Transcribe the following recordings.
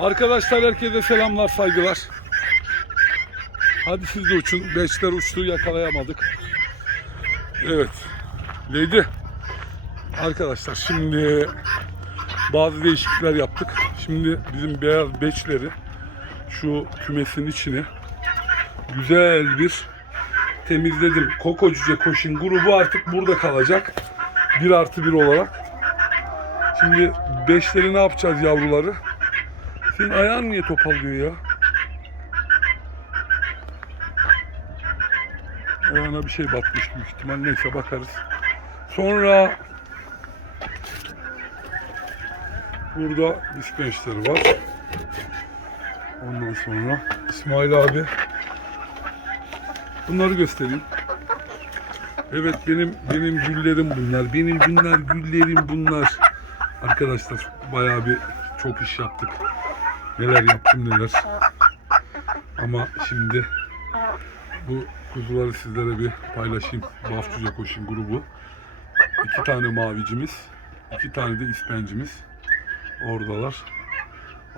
Arkadaşlar herkese selamlar, saygılar. Hadi siz de uçun. Beşler uçtu, yakalayamadık. Evet. Lady. Arkadaşlar şimdi bazı değişiklikler yaptık. Şimdi bizim beyaz beçleri şu kümesin içine güzel bir temizledim. Koko Cüce Koşin grubu artık burada kalacak. Bir artı bir olarak. Şimdi beşleri ne yapacağız yavruları? Senin ayağın niye topallıyor ya? Ayağına bir şey batmış büyük ihtimal. Neyse bakarız. Sonra burada dispenser'ı var. Ondan sonra İsmail abi bunları göstereyim. Evet benim benim güllerim bunlar. Benim bunlar güllerim bunlar. Arkadaşlar bayağı bir çok iş yaptık. Neler yaptım neler. Ama şimdi bu kuzuları sizlere bir paylaşayım. Bafçuca Koşun grubu. İki tane mavicimiz, iki tane de ispencimiz oradalar.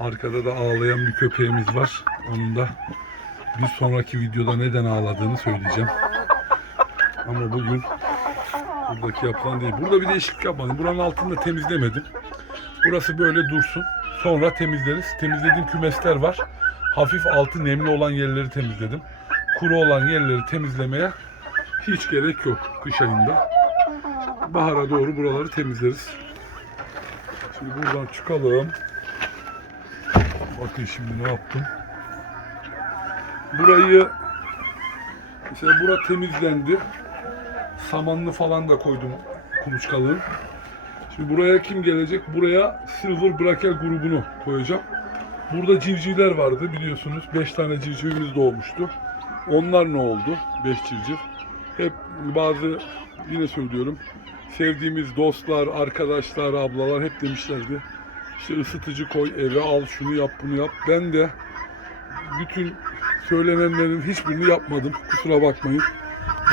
Arkada da ağlayan bir köpeğimiz var. Onun da bir sonraki videoda neden ağladığını söyleyeceğim. Ama bugün buradaki yapılan değil. Burada bir değişiklik yapmadım. Buranın altını da temizlemedim. Burası böyle dursun. Sonra temizleriz. Temizlediğim kümesler var. Hafif altı nemli olan yerleri temizledim. Kuru olan yerleri temizlemeye hiç gerek yok kış ayında. Bahara doğru buraları temizleriz. Şimdi buradan çıkalım. Bakın şimdi ne yaptım. Burayı mesela bura temizlendi. Samanlı falan da koydum kuluçkalığın. Şimdi buraya kim gelecek? Buraya Silver Brakel grubunu koyacağım. Burada civcivler vardı biliyorsunuz. 5 tane civcivimiz doğmuştu. Onlar ne oldu? 5 civciv. Hep bazı yine söylüyorum. Sevdiğimiz dostlar, arkadaşlar, ablalar hep demişlerdi. İşte ısıtıcı koy eve al şunu yap bunu yap. Ben de bütün söylenenlerin hiçbirini yapmadım. Kusura bakmayın.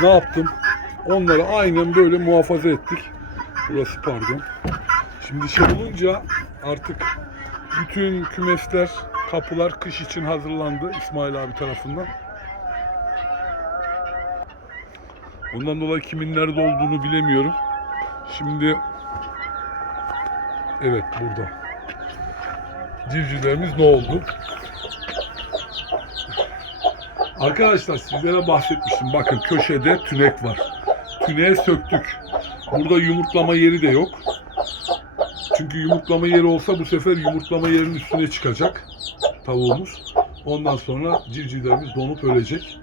Ne yaptım? Onları aynen böyle muhafaza ettik. Burası pardon. Şimdi şey olunca artık bütün kümesler, kapılar kış için hazırlandı İsmail abi tarafından. Ondan dolayı kimin nerede olduğunu bilemiyorum. Şimdi evet burada. Civcivlerimiz ne oldu? Arkadaşlar sizlere bahsetmiştim. Bakın köşede tünek var. Tüneği söktük. Burada yumurtlama yeri de yok. Çünkü yumurtlama yeri olsa bu sefer yumurtlama yerinin üstüne çıkacak tavuğumuz. Ondan sonra civcivlerimiz donup ölecek.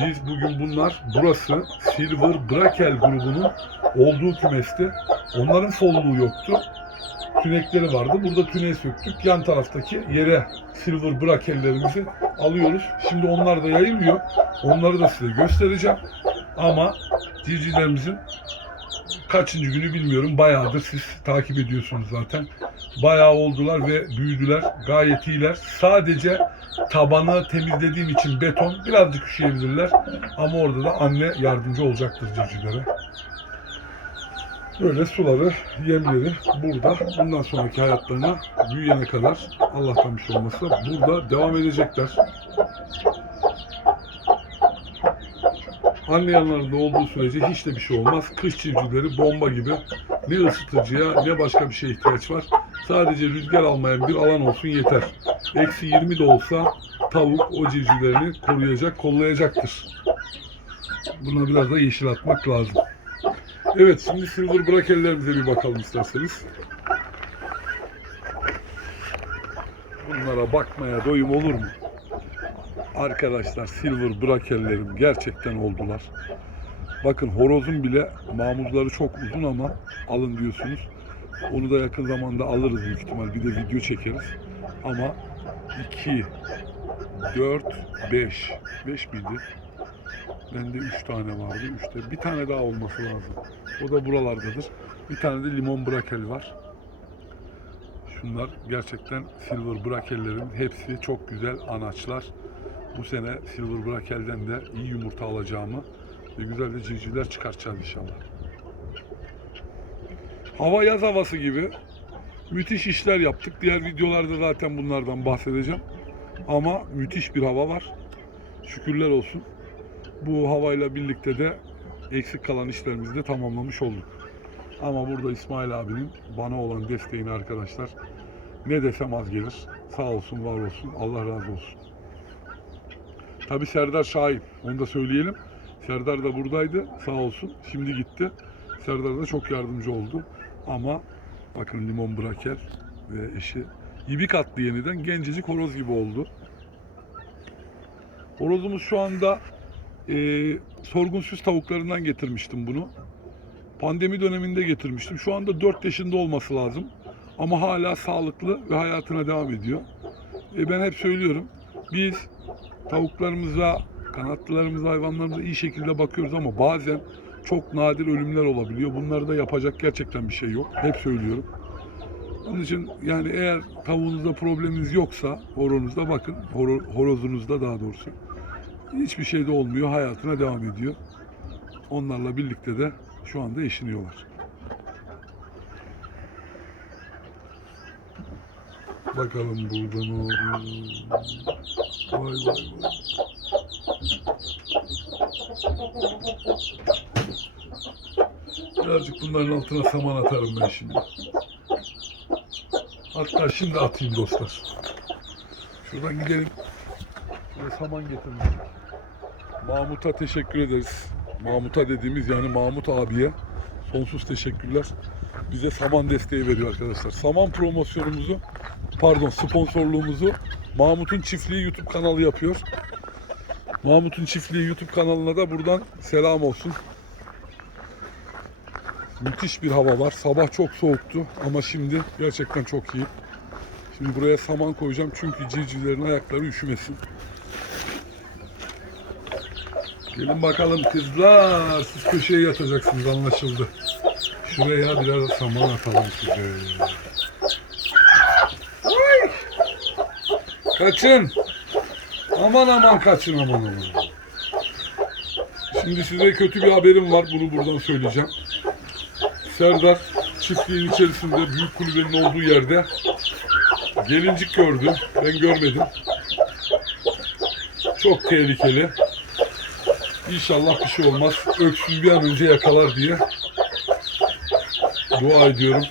Biz bugün bunlar, burası Silver Brakel grubunun olduğu kümeste. Onların solluğu yoktu. Tünekleri vardı. Burada tüneyi söktük. Yan taraftaki yere Silver Brakellerimizi alıyoruz. Şimdi onlar da yayılıyor. Onları da size göstereceğim. Ama civcivlerimizin kaçıncı günü bilmiyorum. Bayağıdır siz takip ediyorsunuz zaten. Bayağı oldular ve büyüdüler. Gayet iyiler. Sadece tabanı temizlediğim için beton birazcık üşüyebilirler. Ama orada da anne yardımcı olacaktır civcivlere. Böyle suları, yemleri burada. Bundan sonraki hayatlarına büyüyene kadar Allah'tan bir şey olmazsa burada devam edecekler. Anne yanlarında olduğu sürece hiç de bir şey olmaz. Kış civcivleri bomba gibi. Ne ısıtıcıya ne başka bir şeye ihtiyaç var. Sadece rüzgar almayan bir alan olsun yeter. Eksi 20 de olsa tavuk o civcivlerini koruyacak, kollayacaktır. Buna biraz da yeşil atmak lazım. Evet şimdi silver brakellerimize bir bakalım isterseniz. Bunlara bakmaya doyum olur mu? Arkadaşlar silver brakellerim gerçekten oldular. Bakın horozun bile mamuzları çok uzun ama alın diyorsunuz. Onu da yakın zamanda alırız büyük ihtimal. Bir de video çekeriz. Ama 2, 4, 5. 5 miydi? Bende 3 tane vardı. 3'te bir tane daha olması lazım. O da buralardadır. Bir tane de limon brakel var. Şunlar gerçekten silver brakellerin hepsi çok güzel anaçlar. Bu sene silver brakelden de iyi yumurta alacağımı ve güzel de civcivler çıkartacağız inşallah. Hava yaz havası gibi. Müthiş işler yaptık. Diğer videolarda zaten bunlardan bahsedeceğim. Ama müthiş bir hava var. Şükürler olsun. Bu havayla birlikte de eksik kalan işlerimizi de tamamlamış olduk. Ama burada İsmail abinin bana olan desteğini arkadaşlar ne desem az gelir. Sağ olsun, var olsun. Allah razı olsun. Tabi Serdar şahit. Onu da söyleyelim. Serdar da buradaydı. Sağ olsun. Şimdi gitti. Serdar da çok yardımcı oldu. Ama bakın limon braker ve eşi ibik attı yeniden. Gencecik horoz gibi oldu. Horozumuz şu anda e, sorgunsuz tavuklarından getirmiştim bunu. Pandemi döneminde getirmiştim. Şu anda 4 yaşında olması lazım. Ama hala sağlıklı ve hayatına devam ediyor. E, ben hep söylüyorum. Biz tavuklarımıza, kanatlılarımıza, hayvanlarımıza iyi şekilde bakıyoruz ama bazen çok nadir ölümler olabiliyor. Bunlarda yapacak gerçekten bir şey yok. Hep söylüyorum. Onun için yani eğer tavuğunuzda probleminiz yoksa horonuzda bakın, horo, horozunuzda daha doğrusu. Hiçbir şey de olmuyor, hayatına devam ediyor. Onlarla birlikte de şu anda eşiniyorlar. Bakalım burada ne oluyor. Vay vay vay. Birazcık bunların altına saman atarım ben şimdi. Hatta şimdi atayım dostlar. Şuradan gidelim. Şuraya saman getirmiştik. Mahmut'a teşekkür ederiz. Mahmut'a dediğimiz yani Mahmut abiye sonsuz teşekkürler. Bize saman desteği veriyor arkadaşlar. Saman promosyonumuzu, pardon sponsorluğumuzu Mahmut'un Çiftliği YouTube kanalı yapıyor. Mahmut'un Çiftliği YouTube kanalına da buradan selam olsun. Müthiş bir hava var. Sabah çok soğuktu ama şimdi gerçekten çok iyi. Şimdi buraya saman koyacağım çünkü civcivlerin ayakları üşümesin. Gelin bakalım kızlar. Siz köşeye yatacaksınız anlaşıldı. Şuraya biraz saman atalım size. Kaçın. Aman aman kaçın aman aman. Şimdi size kötü bir haberim var. Bunu buradan söyleyeceğim. Serdar çiftliğin içerisinde büyük kulübenin olduğu yerde gelincik gördü. Ben görmedim. Çok tehlikeli. İnşallah bir şey olmaz. Öksüz bir an önce yakalar diye dua ediyorum.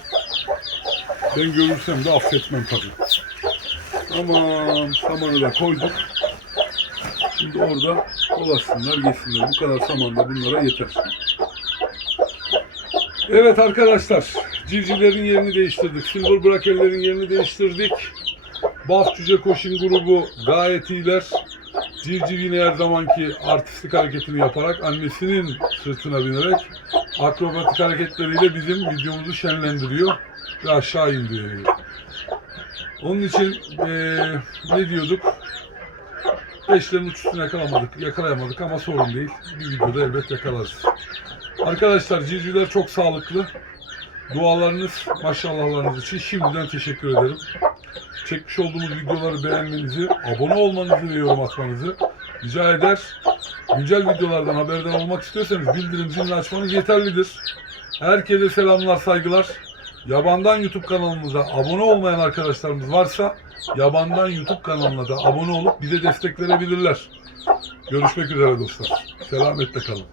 Ben görürsem de affetmem tabii. Aman samanı da koyduk. Şimdi orada dolaşsınlar, yesinler. Bu kadar saman da bunlara yeter. Evet arkadaşlar, civcivlerin yerini değiştirdik. Silver Brakellerin yerini değiştirdik. Baf Cüce Koşin grubu gayet iyiler. Civciv yine her zamanki artistik hareketini yaparak annesinin sırtına binerek akrobatik hareketleriyle bizim videomuzu şenlendiriyor ve aşağı indiriyor. Onun için eee, ne diyorduk? Beşlerin uçuşunu yakalamadık, yakalayamadık ama sorun değil. Bir videoda elbet yakalarız. Arkadaşlar civcivler çok sağlıklı. Dualarınız, maşallahlarınız için şimdiden teşekkür ederim. Çekmiş olduğumuz videoları beğenmenizi, abone olmanızı ve yorum atmanızı rica eder. Güncel videolardan haberdar olmak istiyorsanız bildirim zilini açmanız yeterlidir. Herkese selamlar, saygılar. Yabandan YouTube kanalımıza abone olmayan arkadaşlarımız varsa Yabandan YouTube kanalına da abone olup bize destek verebilirler. Görüşmek üzere dostlar. Selametle kalın.